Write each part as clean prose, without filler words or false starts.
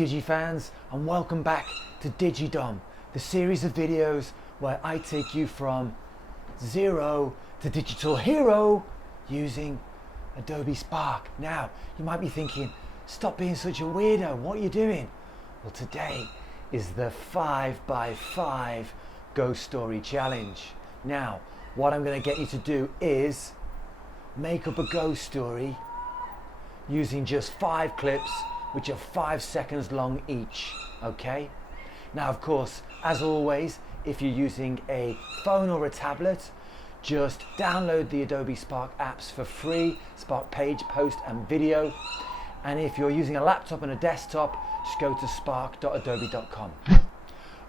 Digi fans, and welcome back to DigiDom, the series of videos where I take you from zero to digital hero using Adobe Spark. Now, you might be thinking, stop being such a weirdo, what are you doing? Well, today is the 5x5 Ghost Story Challenge. Now, what I'm going to get you to do is make up a ghost story using just 5 clips which are 5 seconds long each, okay? Now, of course, as always, if you're using a phone or a tablet, just download the Adobe Spark apps for free, Spark Page, Post and Video. And if you're using a laptop and a desktop, just go to spark.adobe.com.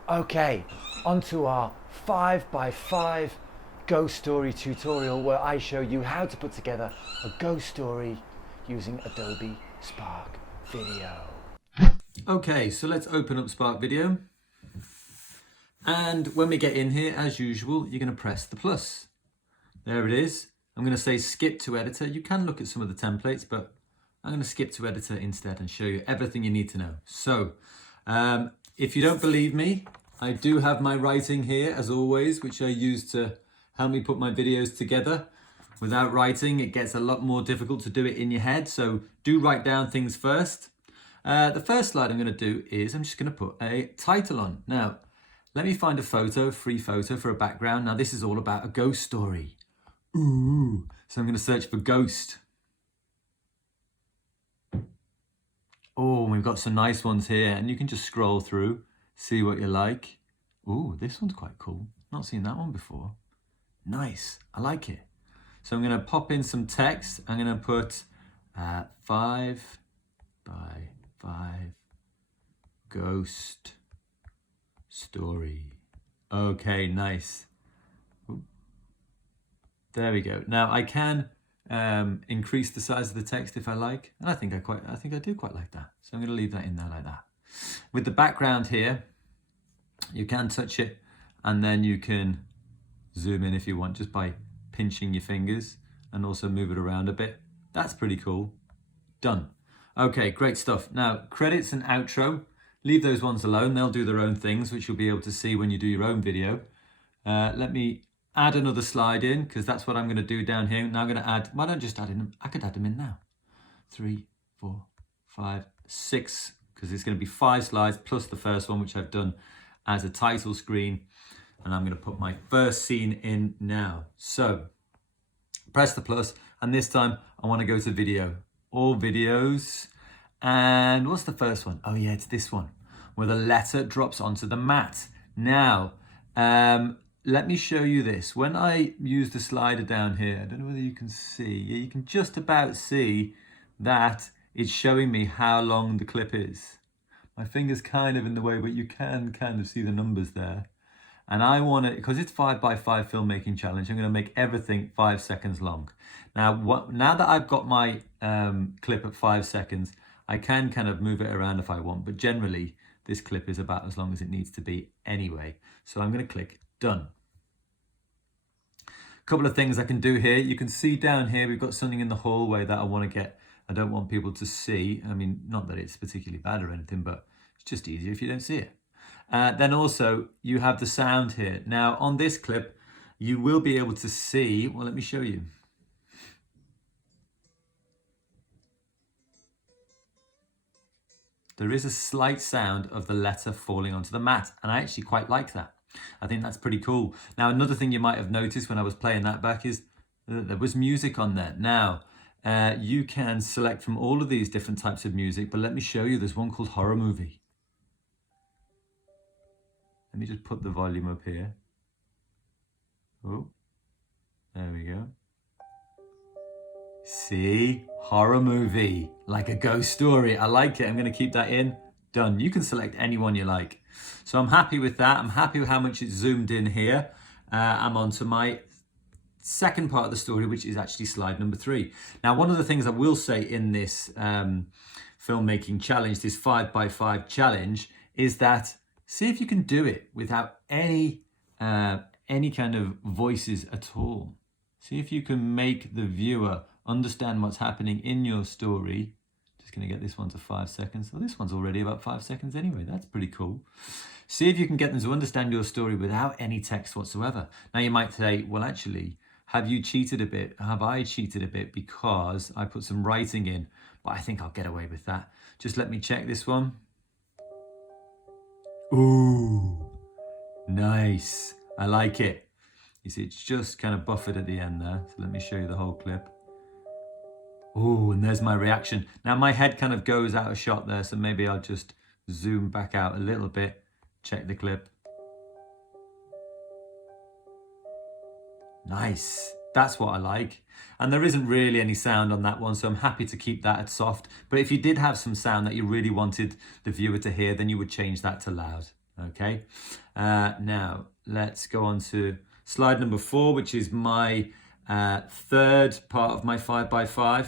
Okay, onto our 5x5 ghost story tutorial where I show you how to put together a ghost story using Adobe Spark Video. Okay, so let's open up Spark Video. And when we get in here, as usual, you're going to press the plus. There it is. I'm going to say skip to editor. You can look at some of the templates, but I'm going to skip to editor instead and show you everything you need to know. So, if you don't believe me, I do have my writing here, as always, which I use to help me put my videos together. Without writing, it gets a lot more difficult to do it in your head, so do write down things first. The first slide I'm going to do is I'm just going to put a title on. Now, let me find a photo, free photo for a background. Now, this is all about a ghost story. Ooh. So I'm going to search for ghost. Oh, we've got some nice ones here, and you can just scroll through, see what you like. Ooh, this one's quite cool. Not seen that one before. Nice, I like it. So I'm going to pop in some text. I'm going to put 5x5 ghost story. Okay, nice. Ooh. There we go. Now I can increase the size of the text if I like, and I think I do quite like that. So I'm going to leave that in there like that. With the background here, you can touch it, and then you can zoom in if you want, just by pinching your fingers, and also move it around a bit. That's pretty cool. Done. Okay, great stuff. Now, credits and outro, leave those ones alone. They'll do their own things, which you'll be able to see when you do your own video. Let me add another slide in, because that's what I'm going to do down here. Now I'm going to add, why don't I just add in them? I could add them in now. 3, 4, 5, 6, because it's going to be 5 slides plus the first one, which I've done as a title screen. And I'm going to put my first scene in now. So press the plus, and this time I want to go to video, all videos. And what's the first one? Oh yeah, it's this one where the letter drops onto the mat. Now, let me show you this. When I use the slider down here, I don't know whether you can see. Yeah, you can just about see that it's showing me how long the clip is. My finger's kind of in the way, but you can kind of see the numbers there. And I want to, because it's 5x5 filmmaking challenge, I'm going to make everything 5 seconds long. Now, now that I've got my clip at 5 seconds, I can kind of move it around if I want, but generally this clip is about as long as it needs to be anyway. So I'm going to click done. A couple of things I can do here. You can see down here, we've got something in the hallway that I want to get. I don't want people to see. I mean, not that it's particularly bad or anything, but it's just easier if you don't see it. Then also you have the sound here. Now on this clip, you will be able to see, well, let me show you. There is a slight sound of the letter falling onto the mat, and I actually quite like that. I think that's pretty cool. Now, another thing you might have noticed when I was playing that back is that there was music on there. Now, you can select from all of these different types of music, but let me show you, there's one called horror movie. Let me just put the volume up here. Oh, there we go. See, horror movie, like a ghost story. I like it. I'm going to keep that in. Done. You can select any one you like. So I'm happy with that. I'm happy with how much it's zoomed in here. I'm on to my second part of the story, which is actually slide number 3. Now, one of the things I will say in this filmmaking challenge, this 5x5 challenge, is that see if you can do it without any kind of voices at all. See if you can make the viewer understand what's happening in your story. Just going to get this one to 5 seconds. Well, this one's already about 5 seconds anyway. That's pretty cool. See if you can get them to understand your story without any text whatsoever. Now you might say, well, actually, have you cheated a bit? Have I cheated a bit because I put some writing in? But I think I'll get away with that. Just let me check this one. Ooh, nice. I like it. You see, it's just kind of buffered at the end there. So let me show you the whole clip. Oh, and there's my reaction. Now my head kind of goes out of shot there, so maybe I'll just zoom back out a little bit, check the clip. Nice, that's what I like. And there isn't really any sound on that one, so I'm happy to keep that at soft. But if you did have some sound that you really wanted the viewer to hear, then you would change that to loud, okay? Now, let's go on to slide number 4, which is my third part of my 5x5.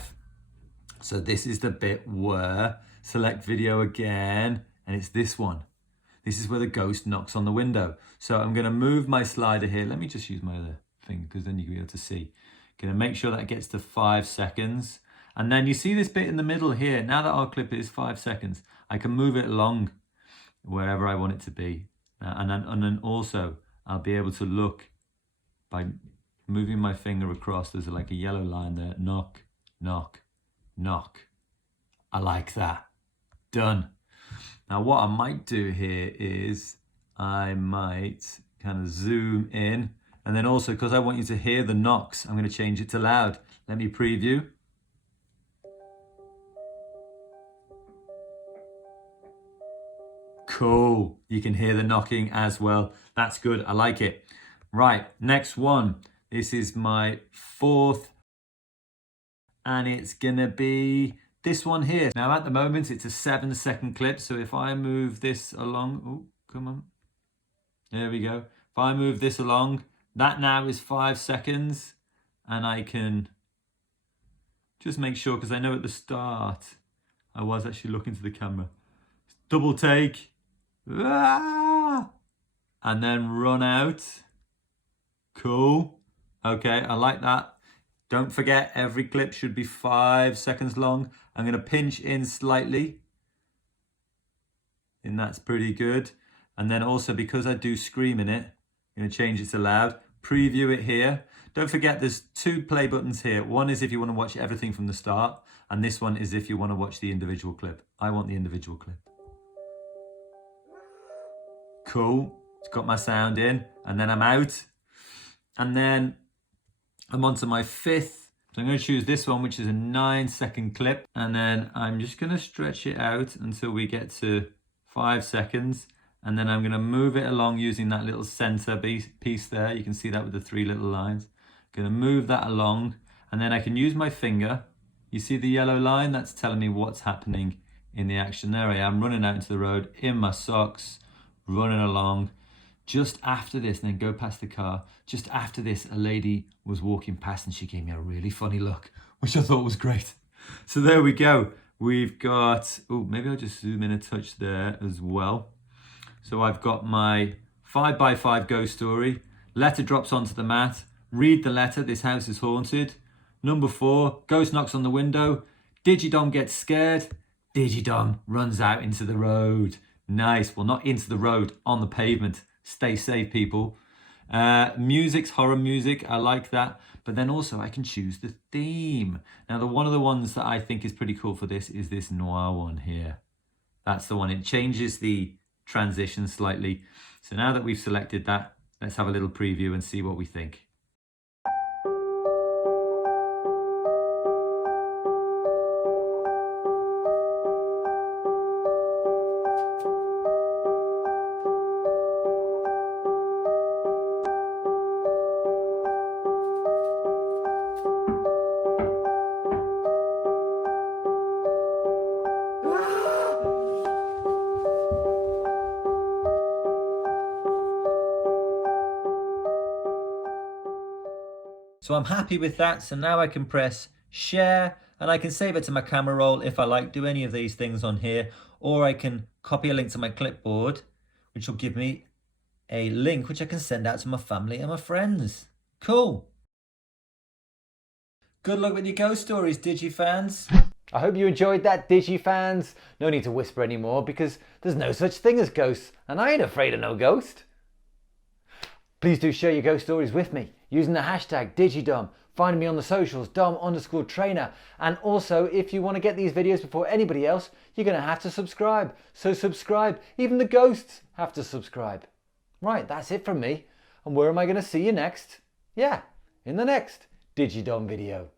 So this is the bit where select video again, and it's this one. This is where the ghost knocks on the window. So I'm going to move my slider here. Let me just use my other finger because then you'll be able to see. Going to make sure that it gets to 5 seconds. And then you see this bit in the middle here. Now that our clip is 5 seconds, I can move it along wherever I want it to be. And then also I'll be able to look by moving my finger across. There's like a yellow line there. Knock, knock, knock. I like that. Done. Now what I might do here is I might kind of zoom in, and then also because I want you to hear the knocks, I'm going to change it to loud. Let me preview. Cool. You can hear the knocking as well. That's good. I like it. Right, next one. This is my 4th, and it's going to be this one here. Now at the moment it's a 7-second clip, so if I move this along, oh, come on. There we go. If I move this along, that now is 5 seconds, and I can just make sure, because I know at the start I was actually looking to the camera. Double take, and then run out. Cool. Okay, I like that. Don't forget, every clip should be 5 seconds long. I'm going to pinch in slightly, and that's pretty good. And then also, because I do scream in it, I'm going to change it to loud. Preview it here. Don't forget, there's 2 play buttons here. One is if you want to watch everything from the start, and this one is if you want to watch the individual clip. I want the individual clip. Cool. It's got my sound in, and then I'm out. And then I'm on to my 5th. So I'm going to choose this one, which is a 9-second clip. And then I'm just going to stretch it out until we get to 5 seconds. And then I'm going to move it along using that little center piece there. You can see that with the 3 little lines. Going to move that along. And then I can use my finger. You see the yellow line? That's telling me what's happening in the action. There I am, running out into the road in my socks, running along. Just after this, and then go past the car, just after this, a lady was walking past and she gave me a really funny look, which I thought was great. So there we go. We've got, oh, maybe I'll just zoom in a touch there as well. So I've got my 5x5 ghost story. Letter drops onto the mat. Read the letter, this house is haunted. Number 4, ghost knocks on the window. DigiDom gets scared. DigiDom runs out into the road. Nice, well, not into the road, on the pavement. Stay safe, people. Music's horror music. I like that. But then also I can choose the theme. Now, one of the ones that I think is pretty cool for this is this noir one here. That's the one. It changes the transition slightly. So now that we've selected that, let's have a little preview and see what we think. So I'm happy with that. So now I can press share and I can save it to my camera roll if I like, do any of these things on here, or I can copy a link to my clipboard, which will give me a link which I can send out to my family and my friends. Cool. Good luck with your ghost stories, Digi fans. I hope you enjoyed that, Digi fans. No need to whisper anymore because there's no such thing as ghosts, and I ain't afraid of no ghost. Please do share your ghost stories with me using the hashtag DigiDom. Find me on the socials, Dom_Traynor. And also, if you want to get these videos before anybody else, you're going to have to subscribe. So subscribe. Even the ghosts have to subscribe. Right, that's it from me. And where am I going to see you next? Yeah, in the next DigiDom video.